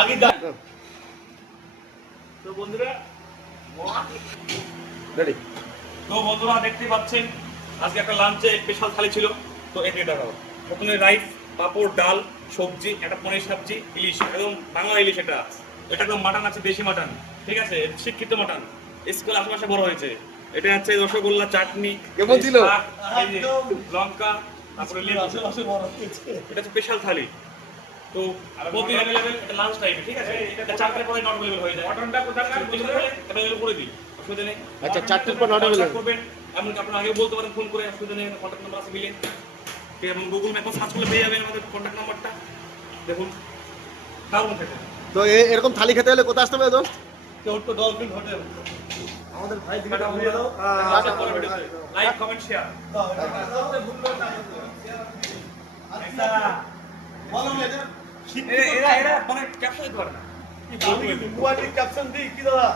আগে যা তো বন্ধুরা রেডি। তো বন্ধুরা দেখতে পাচ্ছেন আজকে একটা লাঞ্চে স্পেশাল থালি ছিল। তো এটা দেখাবো প্রথমে রাইস, পাঁপড়, ডাল, সবজি, একটা পনির সবজি, ইলিশ, একদম বাংলা ইলিশ। এটা একদম মাটন আছে, দেশি মাটন, ঠিক আছে, শিক্ষিত মাটন, স্কুল আশেপাশে বড় হয়েছে। এটা হচ্ছে রসগোল্লা, চাটনি, কেমন ছিল? এই যে লঙ্কা, তারপরে লেবু। এটা স্পেশাল থালি। তো প্রতি অ্যাভেলেবেল এটা লাঞ্চ টাইমে, ঠিক আছে, এটা 4টার পরে নট অ্যাভেলেবেল হয়ে যায়। মটনটা কোথাকার অ্যাভেলেবেল করে দিই, অসুবিধা নেই। আচ্ছা, 4টার পর নট অ্যাভেলেবেল করবেন, এমনকি আপনারা আগেও বলতে পারেন ফোন করে, অসুবিধা নেই। কন্ট্যাক্ট নাম্বার আছে মিলে, এবং গুগল ম্যাপও সার্চ করলে পেয়ে যাবেন আমাদের কন্ট্যাক্ট নাম্বারটা। দেখুন দারুণ খেতে। তো এরকম থালি খেতে হলে কোথায় আসতে হবে দোস্ত? তো ডলফিন হোটেল। আমাদের ভাই দিকে ঘুরিয়ে দাও। Like, comment, share. এরা মানে ক্যাপশন দিতে পারে না। কি বলবো, মোবাইল ক্যাপশন দিই কি দাদা?